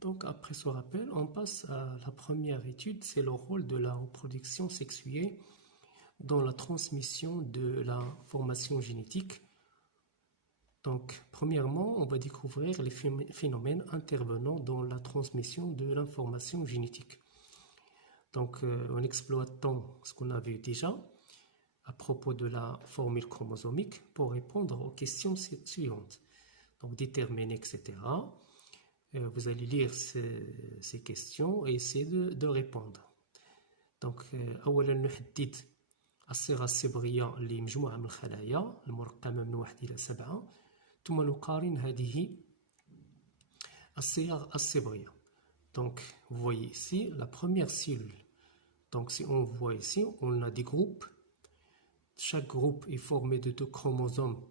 Donc, après ce rappel, on passe à la première étude, c'est le rôle de la reproduction sexuée dans la transmission de l'information génétique. Donc, premièrement, on va découvrir les phénomènes intervenant dans la transmission de l'information génétique. Donc, en exploitant ce qu'on a vu déjà à propos de la formule chromosomique pour répondre aux questions suivantes. Donc, déterminer, etc. Vous allez lire ces questions et essayer de répondre. Donc, أولا نحدد الصيغة الصبغية لمجموعة من الخلايا المرقمة من 1 إلى 7 ثم نقارن هذه الصيغ الصبغية. Donc, vous voyez ici la première cellule. Donc, si on voit ici, on a des groupes. Chaque groupe est formé de 2 chromosomes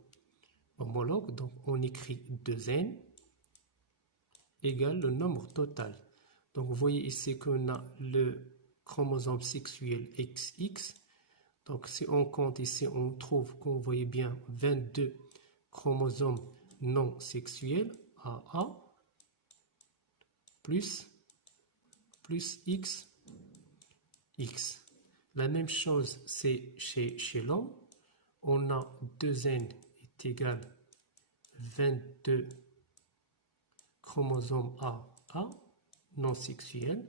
homologues. Donc, on écrit 2N égale le nombre total. Donc, vous voyez ici qu'on a le chromosome sexuel XX. Donc, si on compte ici, on trouve qu'on voit bien 22 chromosomes non sexuels, AA, plus X. La même chose, c'est chez l'homme. On a 2N est égal 22 chromosomes AA, non sexuels,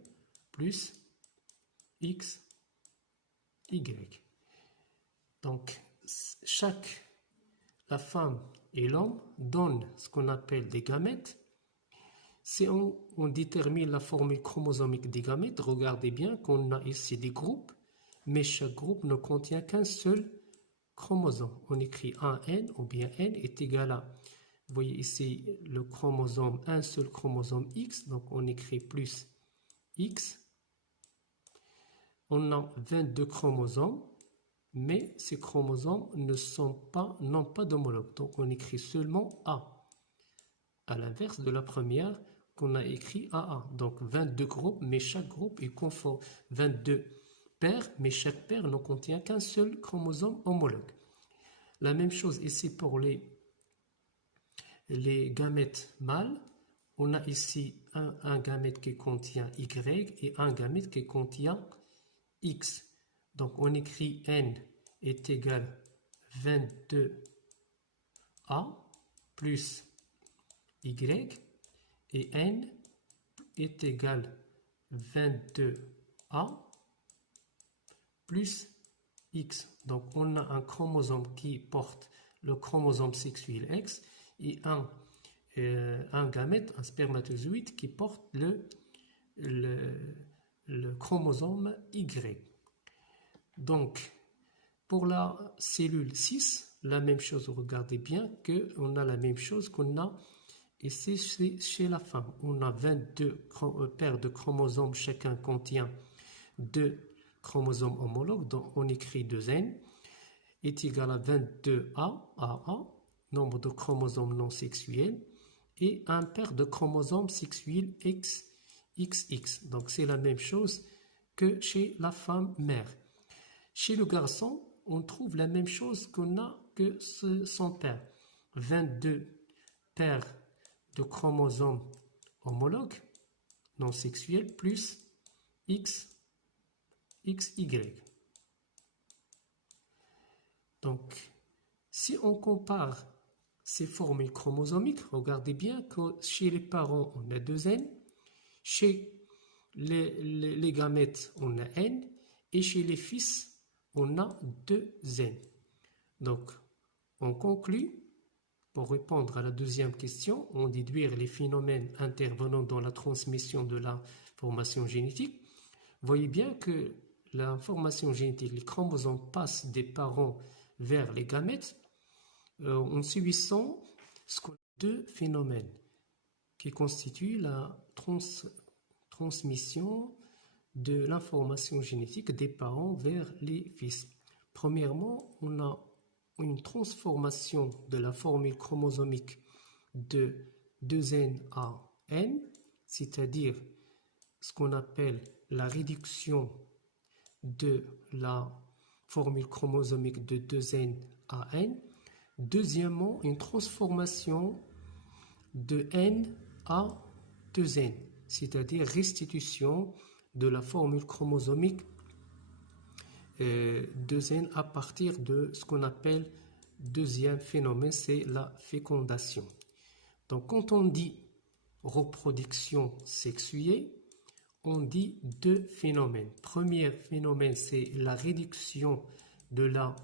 plus X, Y. Donc, la femme et l'homme donnent ce qu'on appelle des gamètes. Si on détermine la formule chromosomique des gamètes, regardez bien qu'on a ici des groupes, mais chaque groupe ne contient qu'un seul chromosome. On écrit 1N ou bien N est égal à, vous voyez ici le chromosome, un seul chromosome X, donc on écrit plus X. On a 22 chromosomes, mais ces chromosomes n'ont pas d'homologue, donc on écrit seulement A. À l'inverse de la première, qu'on a écrit AA. Donc 22 groupes, mais chaque groupe est conforme. 22 paires, mais chaque paire ne contient qu'un seul chromosome homologue. La même chose ici pour les gamètes mâles. On a ici un gamète qui contient Y et un gamète qui contient X. Donc on écrit N est égal 22A plus Y et N est égal 22A plus X. Donc on a un chromosome qui porte le chromosome sexuel X et un gamète, un spermatozoïde qui porte le chromosome Y. Donc, pour la cellule 6, la même chose, regardez bien qu'on a la même chose qu'on a ici chez la femme. On a 22 paires de chromosomes, chacun contient 2 chromosomes homologues, donc on écrit 2N, est égal à 22A, AA, nombre de chromosomes non sexuels, et un paire de chromosomes sexuels XX. Donc c'est la même chose que chez la femme mère. Chez le garçon, on trouve la même chose qu'on a que son père. 22 paires de chromosomes homologues, non sexuels, plus XY. Donc, si on compare ces formules chromosomiques, regardez bien que chez les parents, on a 2N, chez les gamètes, on a N, et chez les fils, on a 2N. Donc, on conclut, pour répondre à la deuxième question, on déduire les phénomènes intervenant dans la transmission de l'information génétique. Vous voyez bien que l'information génétique, les chromosomes passent des parents vers les gamètes en subissant deux phénomènes qui constituent la transmission de l'information génétique des parents vers les fils. Premièrement, on a une transformation de la formule chromosomique de 2N à N, c'est-à-dire ce qu'on appelle la réduction de la formule chromosomique de 2N à N. Deuxièmement, une transformation de N à 2N. c'est-à-dire restitution de la formule chromosomique 2n à partir de ce qu'on appelle deuxième phénomène, c'est la fécondation. Donc quand on dit reproduction sexuée, on dit deux phénomènes. Premier phénomène, c'est la réduction de la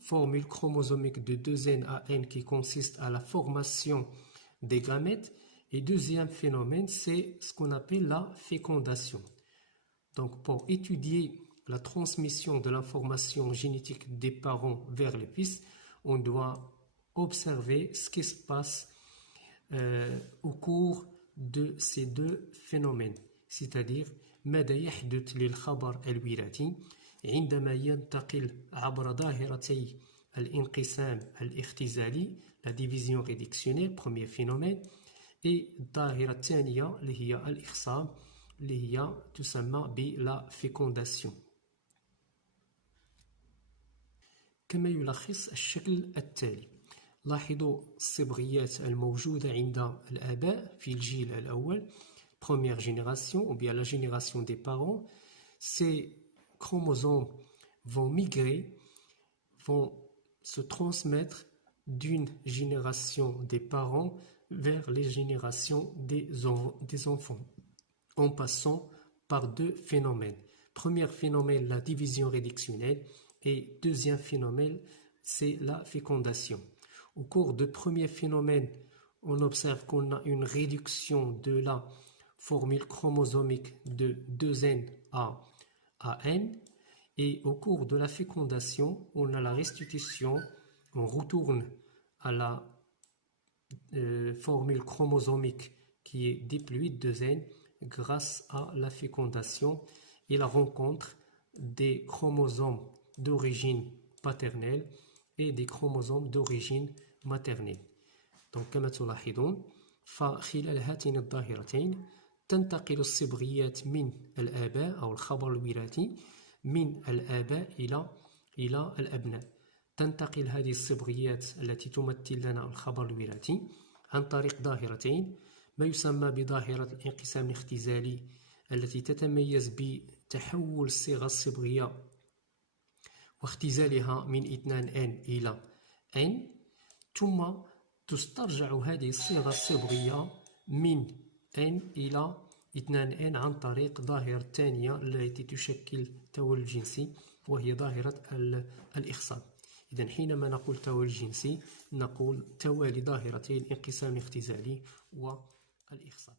formule chromosomique de 2n à n qui consiste à la formation des gamètes. Et deuxième phénomène, c'est ce qu'on appelle la fécondation. Donc pour étudier la transmission de l'information génétique des parents vers les fils, on doit observer ce qui se passe au cours de ces deux phénomènes, c'est-à-dire ماذا يحدث للخبر الوراثي عندما ينتقل عبر ظاهرتي الانقسام الاختزالي la division réductionnelle, premier phénomène, et الظاهرة الثانية اللي هي الإخصاب اللي هي تسمى بلا fécondation. كما يلخص الشكل التالي. لاحظوا الصبغيات الموجودة عند الآباء في الجيل الأول première génération ou bien la génération des parents. Ces chromosomes vont migrer, vont se transmettre d'une génération des parents vers les générations des enfants en passant par deux phénomènes. Premier phénomène, la division réductionnelle, et deuxième phénomène, c'est la fécondation. Au cours du premier phénomène, on observe qu'on a une réduction de la formule chromosomique de 2n à n, et au cours de la fécondation, on a la restitution, on retourne à la formule chromosomique qui est déployée de 2n grâce à la fécondation et la rencontre des chromosomes d'origine paternelle et des chromosomes d'origine maternelle. Donc كما تلاحظون فخلال هاتين الظاهرتين تنتقل الصبغيات من الآباء أو الخبر الوراثي من الآباء إلى الأبناء. تنتقل هذه الصبغيات التي تمثل لنا الخبر الوراثي عن طريق ظاهرتين، ما يسمى بظاهرة الانقسام الاختزالي التي تتميز بتحول الصيغة الصبغية واختزالها من 2n إلى n، ثم تسترجع هذه الصيغة الصبغية من n إلى 2n عن طريق ظاهرة ثانية التي تشكل تولد جنسي وهي ظاهرة الإخصاب. إذن حينما نقول تولد جنسي نقول توالي ظاهرتي الانقسام الاختزالي والإخصاب.